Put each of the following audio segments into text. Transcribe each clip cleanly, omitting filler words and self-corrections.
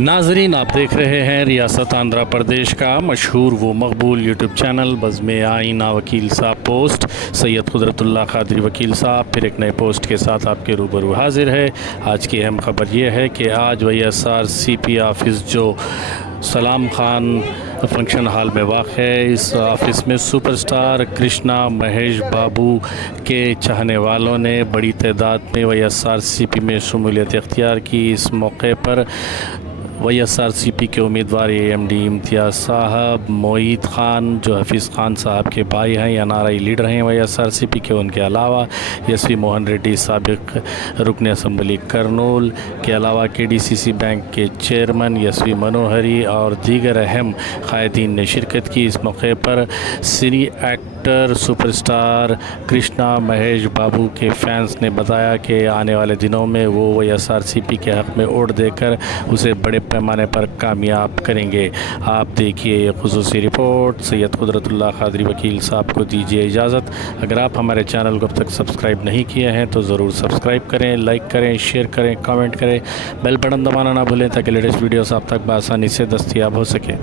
नाजरीन, आप देख रहे हैं रियासत आंध्र प्रदेश का मशहूर व मकबूल यूट्यूब चैनल बज़्म आईना वकील साहब पोस्ट। सैयद कुदरतुल्लाह कादरी वकील साहब फिर एक नए पोस्ट के साथ आपके रूबरू हाजिर है। आज की अहम खबर यह है कि आज YSRCP ऑफिस जो सलाम खान फंक्शन हॉल में वाक़ है, इस ऑफ़िस में सुपरस्टार कृष्णा महेश बाबू के चाहने वालों ने बड़ी तादाद में YSRCP में शमूलियत इख्तियार की। इस मौके पर YSRCP के उम्मीदवार AMD इम्तियाज़ साहब, मोईद ख़ान जो हफीज़ ख़ान साहब के भाई हैं या नाराई लीडर हैं YSRCP के, उनके अलावा SV मोहन रेड्डी साबिक़ रुकन असम्बली करनूल के अलावा KDCC बैंक के चेयरमैन SV मनोहरी और दीगर अहम क़ायदीन ने शिरकत की। इस मौके पर सिनी एक्टर सुपरस्टार कृष्णा महेश बाबू के फैंस ने बताया कि आने वाले दिनों में वो YSRCP के हक़ में वोट देकर उसे बड़े पैमाने पर कामयाब करेंगे। आप देखिए ये खुसूसी रिपोर्ट। सैयद कुदरतुल्लाह कादरी वकील साहब को दीजिए इजाज़त। अगर आप हमारे चैनल को अब तक सब्सक्राइब नहीं किए हैं तो ज़रूर सब्सक्राइब करें, लाइक करें, शेयर करें, कमेंट करें, बेल बटन दबाना ना भूलें ताकि लेटेस्ट वीडियोस आप तक बआसानी से दस्तयाब हो सके।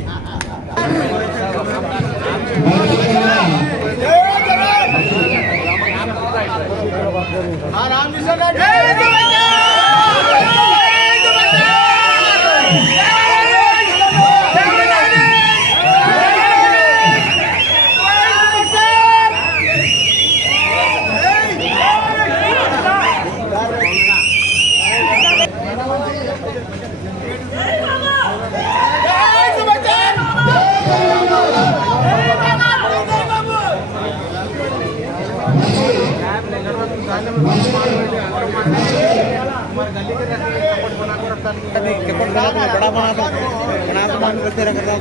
बड़ा बना तो मान करते रखता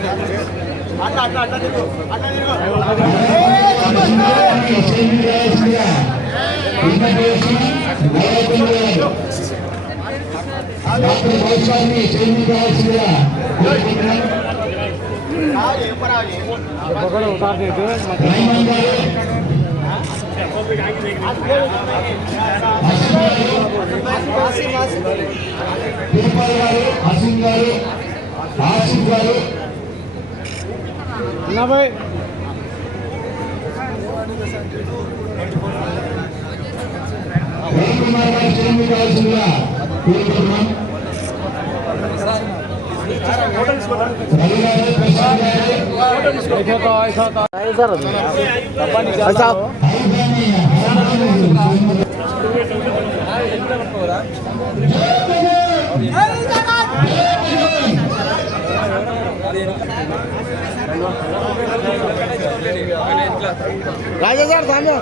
पकड़ो उतार देते ना भाई राजा सर सामने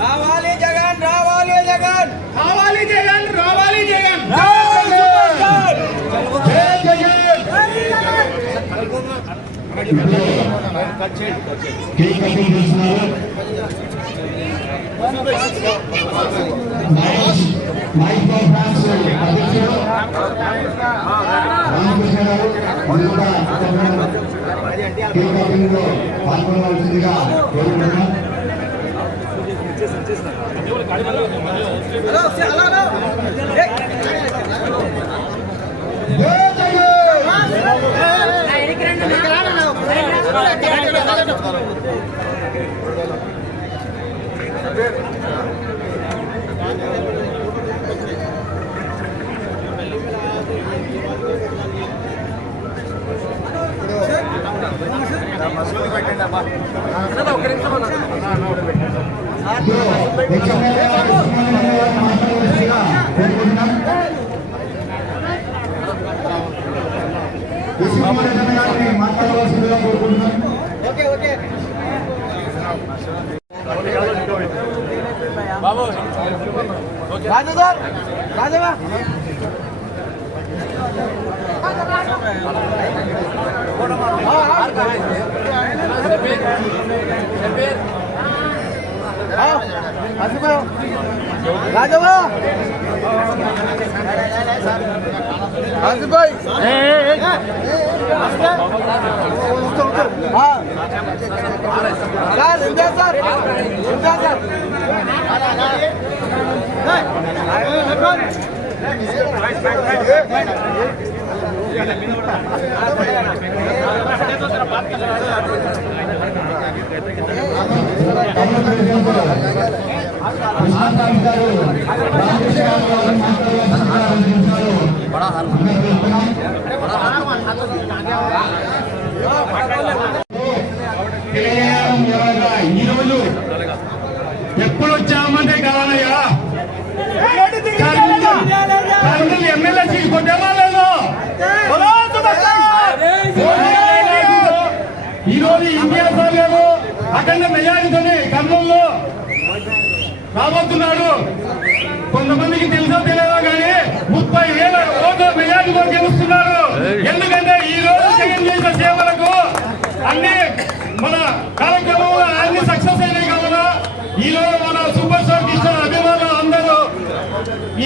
रावाली जगन रावाली जगन रावाली जगन रावाली जगन बाबू राजा सर राजा राजा आसिफ भाई ఈరోజు ఎప్పుడు వచ్చామంటే కావాలయ్యా ఎమ్మెల్యే సీట్ కొట్టామా లేదు ఈరోజు ఇండియా సాగరు అఖండ మెజారిటీతోనే కర్నూలులో రాబోతున్నాడు. కొంతమందికి తెలుసో తెలియదో కానీ 30,000 ఓట్ల మెజారిటీతో గెలుస్తున్నాడు. ఎందుకంటే ఈ రోజు జగన్ చేసిన సేవలకు అన్ని మన కార్యక్రమంలో అన్ని సక్సెస్ అయినాయి కావున ఈ రోజు మన సూపర్ స్టార్ కృష్ణ అభిమానులు అందరూ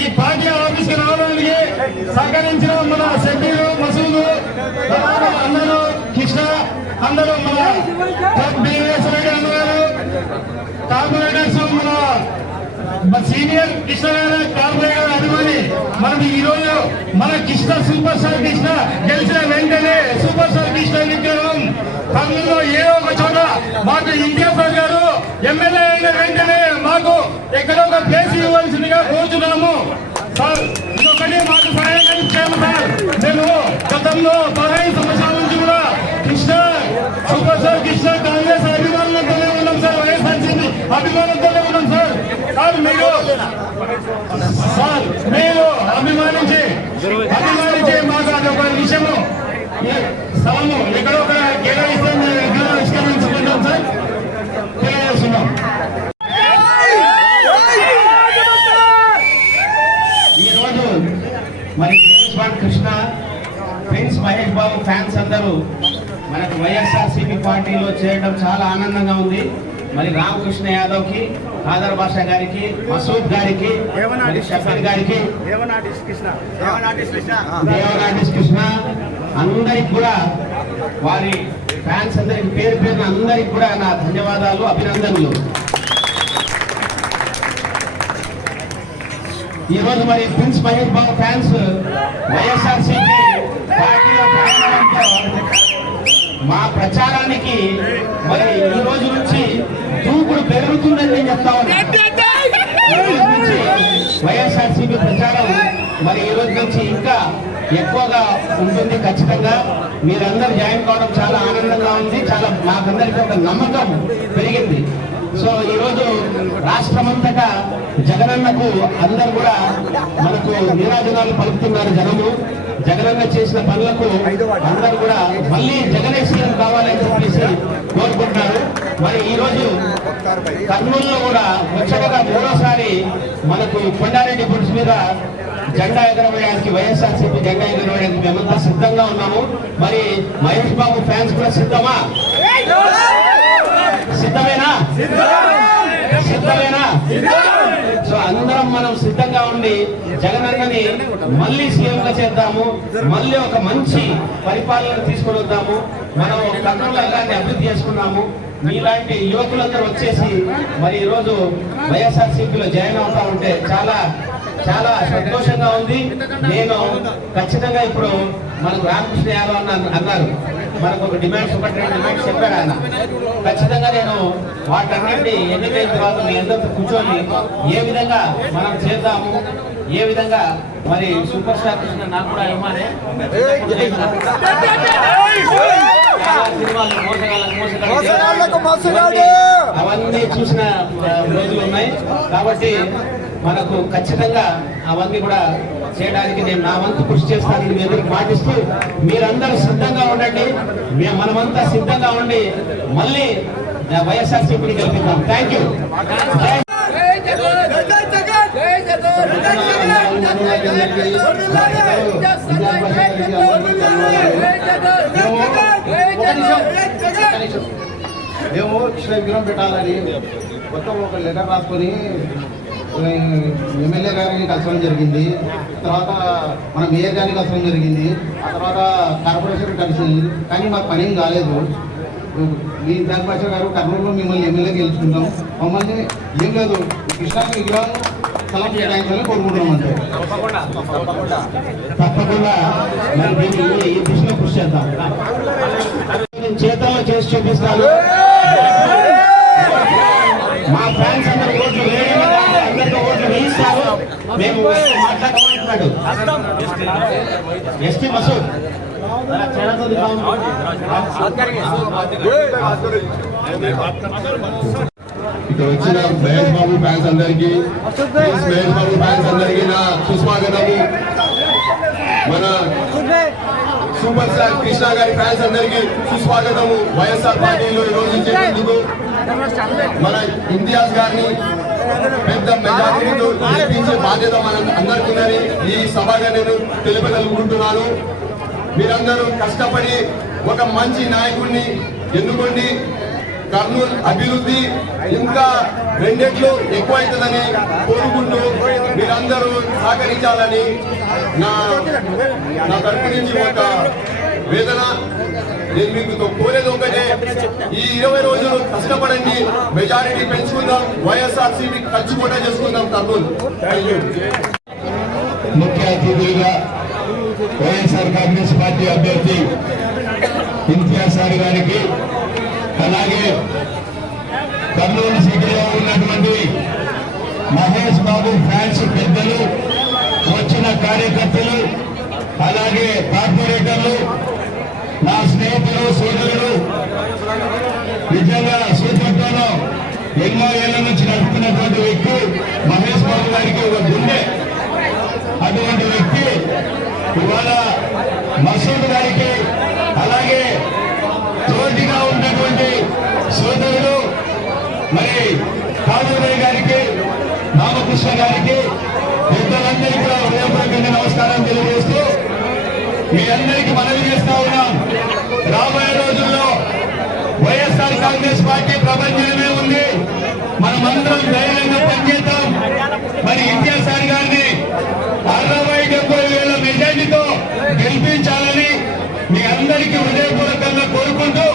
ఈ పార్టీ ఆఫీస్కి రావడానికి సహకరించిన మన సభ్యులు మసూదు అందరూ కృష్ణ అందరూ మన కార్పొరేటర్స్ మన సీనియర్ కృష్ణ గారు కార్పొరేటర్ అభిమాని మనం ఈ రోజు మన కృష్ణ సూపర్ స్టార్ కృష్ణ గెలిచిన వెంటనే సూపర్ స్టార్ కృష్ణ విగ్రహం కర్నూలులో ఏదో ఒక చోట మాకు ఇండియా సార్ గారు ఎమ్మెల్యే అయిన వెంటనే మాకు ఎక్కడో ఒక ప్లేస్ ఇవ్వాల్సిందిగా కోరుతున్నాము. సార్ ఇదొకటి మాకు సహాయం ఇచ్చాము సార్. మేము గతంలో 15 సంవత్సరాల నుంచి కూడా కృష్ణ సూపర్ స్టార్ కృష్ణ కాంగ్రెస్ అభిమానులతోనే ఉన్నాం సార్. వైఎస్ఆర్సీపీ అభిమానులతోనే ఉన్నాం సార్. సార్ మీరు అభిమానించి మాకు అదొక విషయము స్థలము ఎక్కడో ఒక విష్కరించుకుంటాం సార్. తెలియజేస్తున్నాం. ఈరోజు మరి కృష్ణ ప్రిన్స్ మహేష్ బాబు ఫ్యాన్స్ అందరూ మనకు వైఎస్ఆర్సీపీ పార్టీలో చేరడం చాలా ఆనందంగా ఉంది. మరి రామకృష్ణ యాదవ్ కి, ఆదర్ భాష గారికి, మసూద్ గారికి, షఫీర్ గారికి, దేవనాటిస్ కృష్ణ అందరికి కూడా వారి ఫ్యాన్స్ అందరికి పేరు పేరున అందరికి కూడా నా ధన్యవాదాలు, అభినందనలు. ఈ రోజు మరి ప్రిన్స్ మహేష్ బాబు ఫ్యాన్స్ వైఎస్ఆర్సీపీ పార్టీలో ప్రయాణంతో మా ప్రచారానికి మరి ఈ రోజు నుంచి దూకుడు పెరుగుతుందని నేను చెప్తా ఉన్నాను. వైఎస్ఆర్సీపీ ప్రచారం మరి ఈ రోజు నుంచి ఇంకా ఎక్కువగా ఉంటుంది. ఖచ్చితంగా మీరందరూ జాయిన్ కావడం చాలా ఆనందంగా ఉంది. చాలా మాకందరికీ ఒక నమ్మకం పెరిగింది. సో ఈరోజు రాష్ట్రమంతటా జగనన్నకు అందరూ కూడా మనకు నీరాజనాలు పలుకుతున్నారు. జనము జగనన్న చేసిన పనులకు అందరూ కూడా మళ్ళీ జగనే సీఎం కావాలని చెప్పేసి కోరుకుంటున్నారు. మరి ఈ రోజు కర్నూలులో కూడా ముచ్చటగా మూడోసారి మనకు కొండారెడ్డి బుడ్స్ మీద జెండా ఎగరవేయడానికి, వైఎస్ఆర్సీపీ జెండా ఎగరవేయడానికి మేమంతా సిద్ధంగా ఉన్నాము. మరి మహేష్ బాబు ఫ్యాన్స్ కూడా సిద్ధమా? సిద్ధమేనా? సో అందరం మనం సిద్ధంగా ఉండి జగనన్నని మళ్ళీ సీఎంగా చేద్దాము. మళ్ళీ ఒక మంచి పరిపాలన తీసుకొని వద్దాము. మనం కర్నూలు నగరాన్ని అభివృద్ధి చేసుకున్నాము. మీలాంటి యువకులందరూ వచ్చేసి మరి ఈరోజు వైఎస్ఆర్సీపీలో జాయిన్ అవుతా ఉంటే చాలా చాలా సంతోషంగా ఉంది. నేను ఖచ్చితంగా ఇప్పుడు మనకు రామకృష్ణ యాదవ్ అన్నారు, మనకు ఒక డిమాండ్స్ 1-2 డిమాండ్స్ చెప్పారు ఆయన. ఖచ్చితంగా నేను వాటన్నింటినీ ఎన్నికైన తర్వాత మీ అందరితో కూర్చొని ఏ విధంగా మనం చేద్దాము, ఏ విధంగా మరి సూపర్ స్టార్ కృష్ణ నాకు కూడా అభిమానే సినిమాలు అవన్నీ చూసిన రోజులు ఉన్నాయి. కాబట్టి మనకు ఖచ్చితంగా అవన్నీ కూడా చేయడానికి నేను నా వంతు కృషి చేస్తానని మీ అందరికి పాటిస్తూ మీరందరూ సిద్ధంగా ఉండండి. మనమంతా సిద్ధంగా ఉండి మళ్ళీ వైఎస్ఆర్సీపీని గెలిపిద్దాం. Thank you. మేము కృష్ణ విగ్రహం పెట్టాలని మొత్తం ఒక లెటర్ రాసుకొని ఎమ్మెల్యే గారిని కలసడం జరిగింది. తర్వాత మన మేయర్ గారిని కలసడం జరిగింది. ఆ తర్వాత కార్పొరేషన్ కలిసింది. కానీ మాకు పని ఏం కాలేదు. మీ దానిపాష గారు కర్నూలులో మిమ్మల్ని ఎమ్మెల్యే గెలుచుకుంటాం. మమ్మల్ని ఏం లేదు కృష్ణా విగ్రహం స్థలం కేటాయించాలని కోరుకుంటున్నాం అంతే. తప్పకుండా మరి దీన్ని ఈ దిశలో కృషి చేద్దాం. నేను చేతల్లో చేసి చూపిస్తాను. మా ఫ్యాన్స్ అందరూ ఓట్లు వేయడం అందరితో ఓట్లు వేయిస్తారు. మేము మాట్లాడుతున్నాడు ఎస్టీ మసూద్ ఇక్కడ వచ్చిన మహేష్ బాబు ఫ్యాన్స్ అందరికీ నా సుస్వాగతము. మన సూపర్ స్టార్ కృష్ణ గారి ఫ్యాన్స్ అందరికీ సుస్వాగతము. వైఎస్ఆర్ పార్టీలో ఈరోజు చేసేందుకు మన ఇంతియాజ్ గారిని పెద్ద మెజారిటీతో గెలిపించే బాధ్యత మన అందరికీ ఉందని ఈ సభగా నేను తెలుపగలుగుతున్నాను. మీరందరూ కష్టపడి ఒక మంచి నాయకుడిని ఎన్నుకోండి. కర్నూలు అభివృద్ధి ఇంకా రెండెట్లు ఎక్కువ అవుతుందని కోరుకుంటూ మీరందరూ సహకరించాలని నా తరపు నుంచి ఒక వేదన. నేను మీకు కోరేది ఒకటే, ఈ 20 రోజులు కష్టపడండి, మెజారిటీ పెంచుకుందాం, వైఎస్ఆర్సీపీ ఖర్చుకోట చేసుకుందాం కర్నూలు. ముఖ్య అతిథులుగా వైఎస్ఆర్ కాంగ్రెస్ పార్టీ అభ్యర్థి ఇంతియాజ్ సార్ గారికి, అలాగే కర్నూలు సిటీలో ఉన్నటువంటి మహేష్ బాబు ఫ్యాన్స్ పెద్దలు, వచ్చిన కార్యకర్తలు, అలాగే కార్పొరేటర్లు, నా స్నేహితులు సోదరులు, నిజంగా సూపర్తోనూ ఎన్నో ఏళ్ల నుంచి నడుపుతున్నటువంటి వ్యక్తి మహేష్ బాబు గారికి ఒక గుండె. అటువంటి వ్యక్తి ఇవాళ మసూద్ గారికి, అలాగే తోటిగా ఉన్నటువంటి సోదరుడు మరి కాదూరయ్య గారికి, రామకృష్ణ గారికి, పెద్దలందరికీ కూడా హృదయపూర్వకంగా నమస్కారం తెలియజేస్తూ మీ అందరికీ మనవి చేస్తా ఉన్నాం. రాబోయే రోజుల్లో వైఎస్ఆర్ కాంగ్రెస్ పార్టీ ప్రపంచమే ఉంది. మనమందరం ధైర్యంగా పనిచేద్దాం. మరి ఇంతియాజ్ సార్ గారిని 60-70 వేల మెజార్టీతో గెలిపించాలని మీ అందరికీ హృదయపూర్వకంగా కోరుకుంటూ,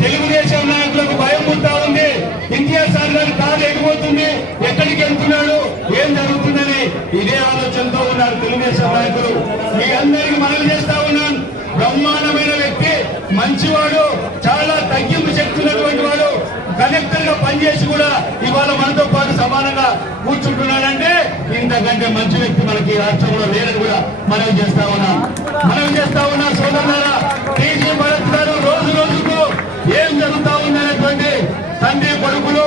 తెలుగుదేశం నాయకులకు భయం పుడతా ఉంది. ఇంతియాజ్ సార్ గారి కారు ఎగిపోతుంది, ఎక్కడికి వెళ్తున్నాడు, ఏం జరుగుతుందని ఇదే ఆలోచనతో ఉన్నారు తెలుగుదేశం నాయకులు. మీ అందరికీ మనవి చేస్తా ఉన్నాను, బ్రహ్మాండమైన వ్యక్తి, మంచివాడు, చాలా తగ్గింపు శక్తి ఉన్నటువంటి వాడు, కలెక్టర్ గా పనిచేసి కూడా ఇవాళ మనతో పాటు సమానంగా కూర్చుంటున్నాడంటే ఇంతకంటే మంచి వ్యక్తి మనకి రాష్ట్రంలో లేదని కూడా మనవి చేస్తా ఉన్నాం. సోదరులారా, టీజీ భరత్ గారు రోజు రోజుకు ఏం జరుగుతా ఉందనేటువంటి తండ్రి కొడుకులు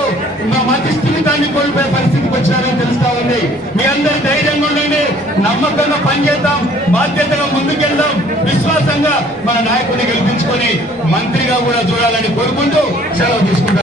మతి స్థిమితాన్ని కోల్పోయే పరిస్థితికి వచ్చారని తెలుస్తా ఉంది. మీ అందరి ధైర్యంగా ఉండండి, నమ్మకంగా పనిచేద్దాం, బాధ్యతగా ముందుకెళ్దాం, విశ్వాసంగా మన నాయకుడిని గెలిపించుకొని మంత్రిగా కూడా చూడాలని కోరుకుంటూ సెలవు తీసుకుంటాం.